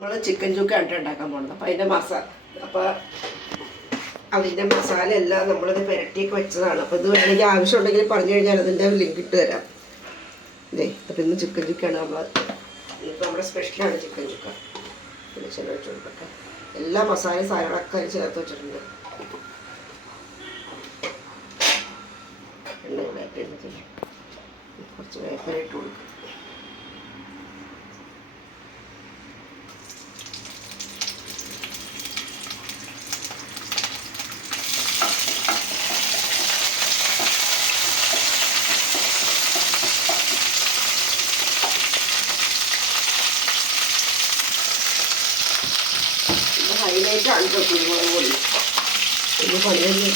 നമ്മൾ ചിക്കൻ ചുക്ക ആയിട്ട് ഉണ്ടാക്കാൻ പോകുന്നത് അപ്പോൾ അതിന്റെ മസാല അപ്പോൾ അതിന്റെ മസാല എല്ലാം നമ്മളിത് പുരട്ടിയൊക്കെ വെച്ചതാണ്. അപ്പോൾ ഇത് വേണമെങ്കിൽ ആവശ്യമുണ്ടെങ്കിൽ പറഞ്ഞു കഴിഞ്ഞാൽ അതിന്റെ ലിങ്ക് ഇട്ട് തരാം. ഇതേ അപ്പം ഇന്ന് ചിക്കൻ ചുക്കയാണ് നമ്മൾ ഇപ്പം നമ്മുടെ സ്പെഷ്യലാണ് ചിക്കൻ ചുക്ക. പിന്നെ ചില വെച്ച് എല്ലാ മസാല സാധനങ്ങളൊക്കെ ചേർത്ത് വെച്ചിട്ടുണ്ട് എണ്ണ കൂടെ ഇട്ട് കുറച്ച് വേപ്പര ഇട്ട് കൊടുക്കും ഹൈലൈറ്റ് ആണ് കേട്ടോ കുരുമുളക് പൊടി ഒന്ന് പണി കഴിഞ്ഞ്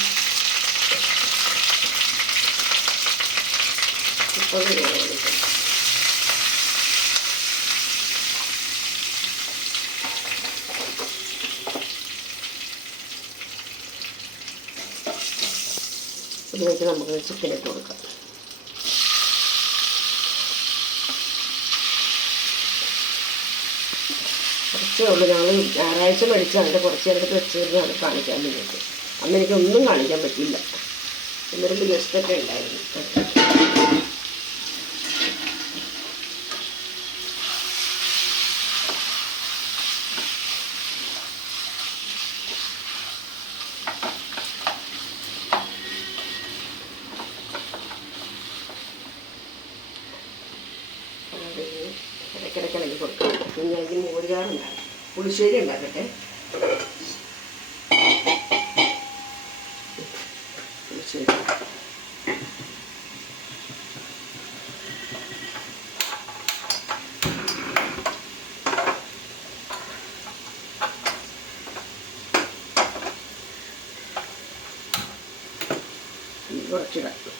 ഇതിലേക്ക് നമുക്ക് ചിക്കൻ കൊടുക്കാം. കുറച്ചേ ഉള്ളൂ. ഞങ്ങൾ ഞായറാഴ്ച മേടിച്ച് അതിന്റെ കുറച്ച് അത് കാണിക്കാൻ വേണ്ടിയിട്ട്. അന്ന് എനിക്കൊന്നും കാണിക്കാൻ പറ്റില്ല ഒന്ന് രണ്ട് ഗസ്റ്റൊക്കെ ഉണ്ടായിരുന്നു. ഇടയ്ക്കിടയ്ക്ക് ഇളകി കൊടുക്കാം അതിന് മോരുകാറുണ്ടാകും പുളിശ്ശേരി ഉണ്ടാക്കട്ടെ. ধরে রাখতো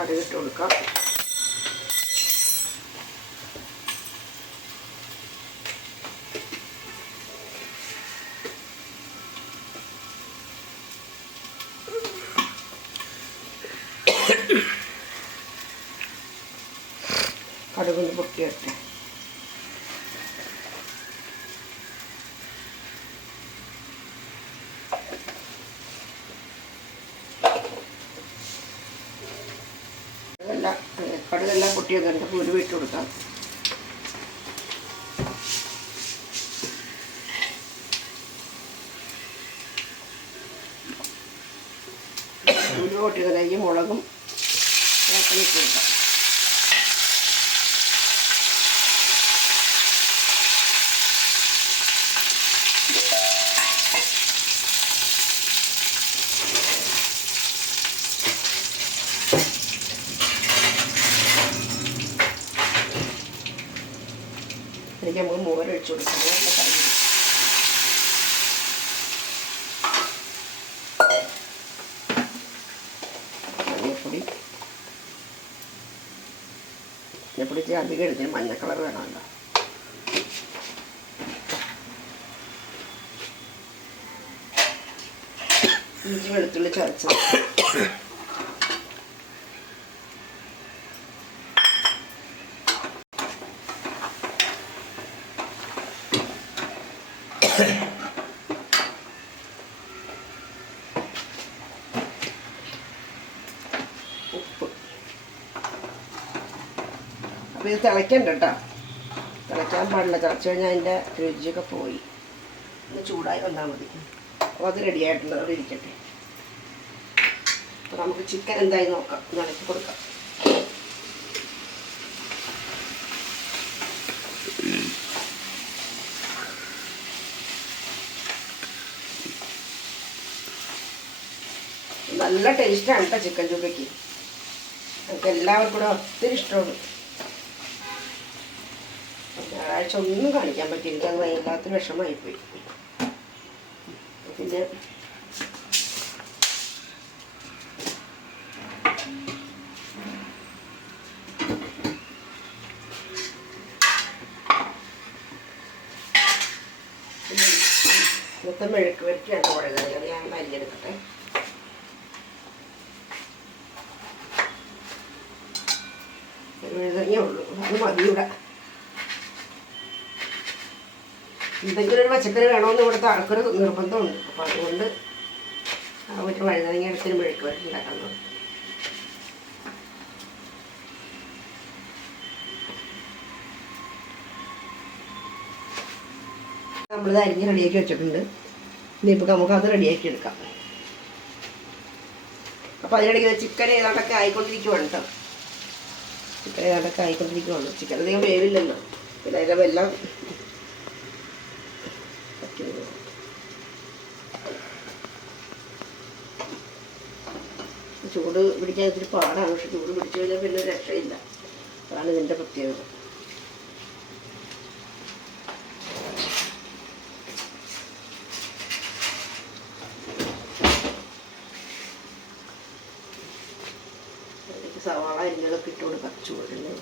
കടുകിട്ട് കൊടുക്കാം. കടുകൊന്ന് പൊട്ടി കടുകെല്ലാം പൊട്ടി വന്നിട്ട് കുരു ഇട്ട് കൊടുക്കാം. ഒരു പൊട്ടി വന്നെങ്കിൽ മുളകും വേപ്പിലിട്ട് കൊടുക്കാം. എനിക്ക് നമുക്ക് മോര് ഒഴിച്ചു കൊടുക്കാം കറി. മഞ്ഞപ്പൊടി. മഞ്ഞൾപ്പൊടി ഇച്ചിരി അധികം എടുത്തിന് മഞ്ഞ കളർ വേണമല്ലോ ഇഞ്ചി വെളുത്തുള്ളി ചതച്ചത്. ഉപ്പ്. അപ്പോൾ ഇത് തിളയ്ക്കണ്ട കേട്ടോ തിളയ്ക്കാൻ പാടില്ല. തിളച്ച് കഴിഞ്ഞാൽ അതിന്റെ രുചിയൊക്കെ പോയി. ഒന്ന് ചൂടായി വന്നാൽ മതി. അപ്പോൾ അത് റെഡി ആയിട്ടുണ്ട്. അവിടെ ഇരിക്കട്ടെ. അപ്പോൾ നമുക്ക് ചിക്കൻ എന്തായി നോക്കാം. നനച്ച് കൊടുക്കാം. നല്ല ടേസ്റ്റാണ് കേട്ടോ ചിക്കൻ ചുക്കയ്ക്ക് നമുക്ക് എല്ലാവർക്കും കൂടെ ഒത്തിരി ഇഷ്ടമാണ്. ഞായറാഴ്ച ഒന്നും കാണിക്കാൻ പറ്റിയില്ല. അത് വൈകുന്നേരത്തിന് വിഷമമായിപ്പോയി. പിന്നെ ഇന്നത്തെ മെഴുക്ക് വരട്ടിയാണ് അത് ഞാൻ അരിഞ്ഞെടുക്കട്ടെ. എഴുതങ്ങേ ഉള്ളൂ. അത് മതി ഇവിടെ എന്തെങ്കിലും ഒരു പച്ചക്കറി വേണമെന്ന് ഇവിടുത്തെ ആൾക്കൊരു നിർബന്ധമുണ്ട്. അപ്പോൾ അതുകൊണ്ട് ഒരു വഴുതനങ്ങ എടുത്തിന് മെഴുക്ക് വരട്ടി ഉണ്ടാക്കാൻ തുടങ്ങി നമ്മളിത് അരിഞ്ഞ് റെഡിയാക്കി വെച്ചിട്ടുണ്ട്. ഇനിയിപ്പോൾ നമുക്ക് അത് റെഡിയാക്കി എടുക്കാം. അപ്പോൾ അതിനിടയ്ക്ക് ചിക്കൻ ഏതാണ്ടൊക്കെ ആയിക്കൊണ്ടിരിക്കുവാണ് കേട്ടോ ചിക്കൻ ഏതാണ്ടൊക്കെ ആയിക്കൊണ്ടിരിക്കുവാണ്. ചിക്കൻ അധികം വേവില്ലല്ലോ. പിന്നെ അതിന്റെ ചൂട് പിടിക്കാൻ ഇത്തിരി പാടാണ്. പക്ഷെ ചൂട് പിടിച്ചു കഴിഞ്ഞാൽ പിന്നെ രക്ഷയില്ല. അതാണ് ഇതിന്റെ പ്രത്യേകത അതിലേക്ക് സവാള അരിഞ്ഞതൊക്കെ ഇട്ട് കൊടുക്കാം ചൂടിന്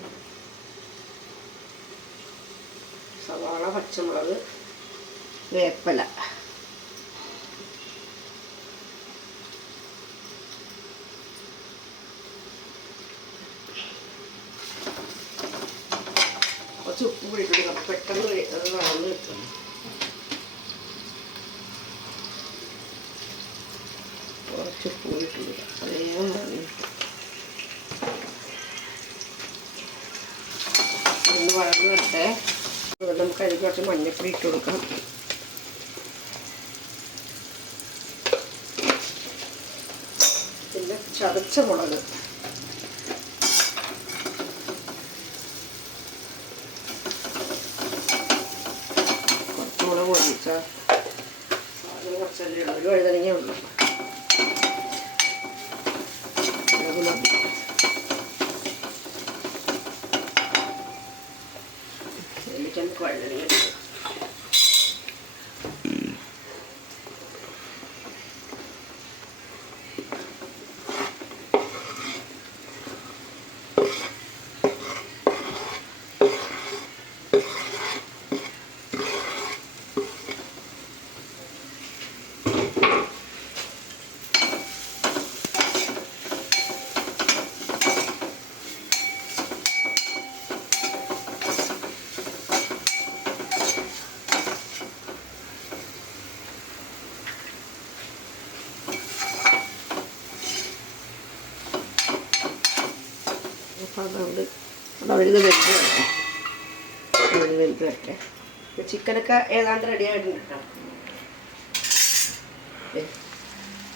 സവാള പച്ചമുളക് വേപ്പല. കുറച്ച് ഉപ്പ് ഇട്ട് പെട്ടെന്ന് വളർന്ന് കിട്ടും കുറച്ച് ഉപ്പ് കൂടി അതേ വളർന്ന് കിട്ടും ഒന്ന് വളർന്ന് വരട്ടെ കുറച്ച് മഞ്ഞപ്പൊടി ഇട്ട് കൊടുക്കാം. പിന്നെ ചതച്ച മുളക്. കുറച്ച് മുളക് പൊടിച്ച അതിന് കുറച്ചല്ലേ ഉള്ളൂ. ഒരു വഴുതനങ്ങേ ഉള്ളൂ. ഇതിലേക്ക് നമുക്ക് അപ്പോൾ അതുകൊണ്ട് അതവിടുന്ന് വെന്ത് വരട്ടെ അവിടുന്ന് വെന്ത് വരട്ടെ ചിക്കനൊക്കെ ഏതാണ്ട് റെഡി ആയിട്ടുണ്ട്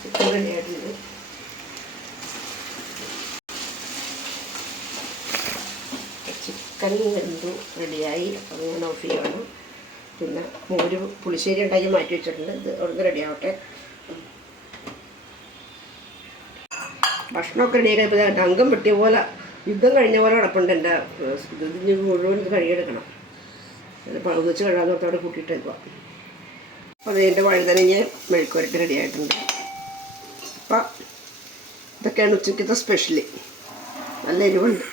ചിക്കൻ റെഡി ആയിട്ടുണ്ട്. ചിക്കൻ വെന്തു റെഡിയായി അപ്പോൾ ഞാൻ ഓഫ് ചെയ്യണം പിന്നെ മോര് പുളിശ്ശേരി ഉണ്ടാക്കി മാറ്റി വെച്ചിട്ടുണ്ട്. ഇത് അവിടുന്ന് റെഡി ആവട്ടെ. ഭക്ഷണമൊക്കെ റെഡിയാക്കി ഇപ്പോൾ അംഗം വെട്ടിയ പോലെ യുദ്ധം കഴിഞ്ഞ പോലെ കിടപ്പുണ്ട് എന്റെ ഇത് മുഴുവൻ ഇത് കഴുകിയെടുക്കണം. പകുതിച്ച് കഴുകാൻ തൊട്ട് അവിടെ കൂട്ടിയിട്ടേക്കുക അപ്പോൾ അത് എന്റെ വഴുതനങ്ങ മെഴുക്കുരട്ടി റെഡി ആയിട്ടുണ്ട്. അപ്പം ഇതൊക്കെയാണ് ഉച്ചയ്ക്കത്തെ സ്പെഷ്യലി നല്ല എരിവുണ്ട്.